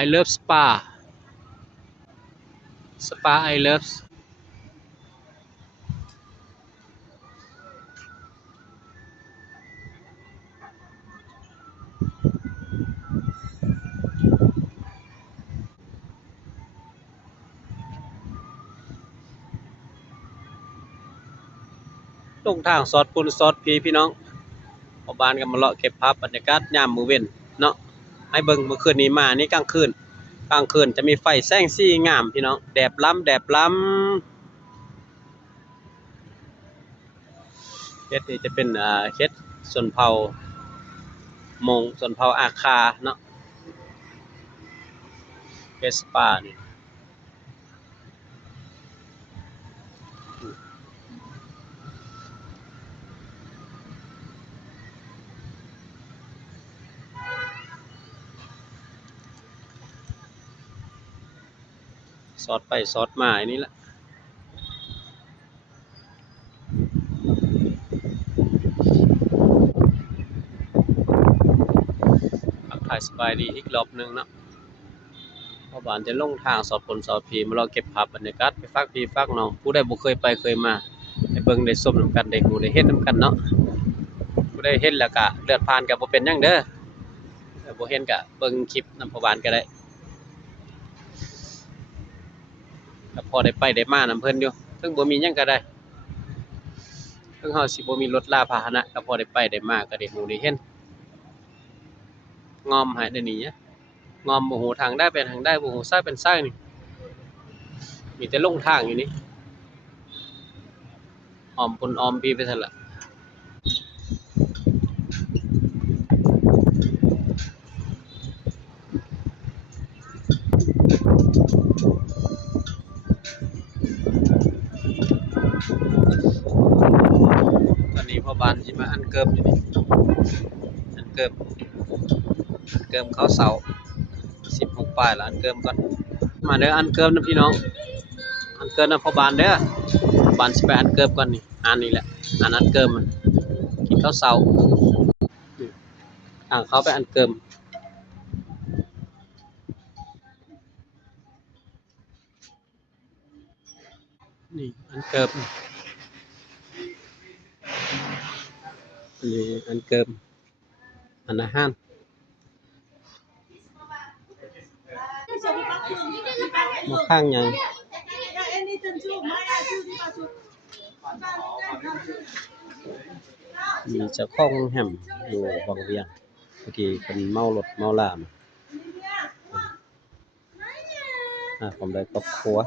I love spa I love ลงทางซอดปุ่นซอดพีพี่น้องพ่อบ้านก็มาเลาะเก็บภาพบรรยากาศยามมื้อเว้นเนาะให้เบิ่งเมื่อคืนนี้มานี่กลางคืนจะมีไฟแสงสีงามพี่น้องแดบล้ำเฮ็ดนี่จะเป็นเฮ็ดชนเผ่ามงชนเผ่าอาคาเนาะเฮ็ดสปานี่สอดไปสอดมาอันนี้แหละทักทายสบายดีอีกรอบหนึงเนาะพ่อบ้านจะลงทางสอดผลสอดผีมาเราเก็บภาพบรรยากาศไปฝากพี่ฝากน้องผู้ใดบ่เคยไปเคยมาได้เบิ่งได้ชมนำกันได้ฮู้ได้เฮ็ดนำกันเนาะผู้ใดเฮ็ดแล้วก็เลือดผ่านก็บ่เป็นหยังเด้อถ้าบ่เห็นก็เบิ่งคลิปนำพ่อบ้านก็ได้ก็พอได้ไปได้มานำเพิ่นอยู่ถึงบ่มีหยังก็ได้ถึงเฮาสิบ่มีรถลาพาหนะก็พอได้ไปได้มาก็ได้ฮู้ได้เห็นงอมให้ได้นี่งอมบ่ฮู้ทางได้เป็นทางได้บ่ฮู้ซ้ายเป็นซ้ายนี่มีแต่ลงทางอยู่นี่อ้อมปุ่นอ้อมปีไปซั่นล่ะตอนนี้พ่อบ้านสิมาอันเกิมอยู่นี่อันเกิมเข้าเสา16ปลายแล้วอันเกิมก่อนมาเด้ออันเกิมนะพี่น้องอันเกิมนะพ่อบ้านเด้อบ้านสิไปอันเกิมก่อนนี่อันนี้แหละอันเกิมมันกินข้าวเสาเขาไปอันเกิมนี่อันเกิมนี่อันเกิมอันอาหารมาข้างยังมีเจ้าของแฮมอยู่บางเวียงเมื่อกี้เป็นเมารถเมาลาผมได้ครอบครัว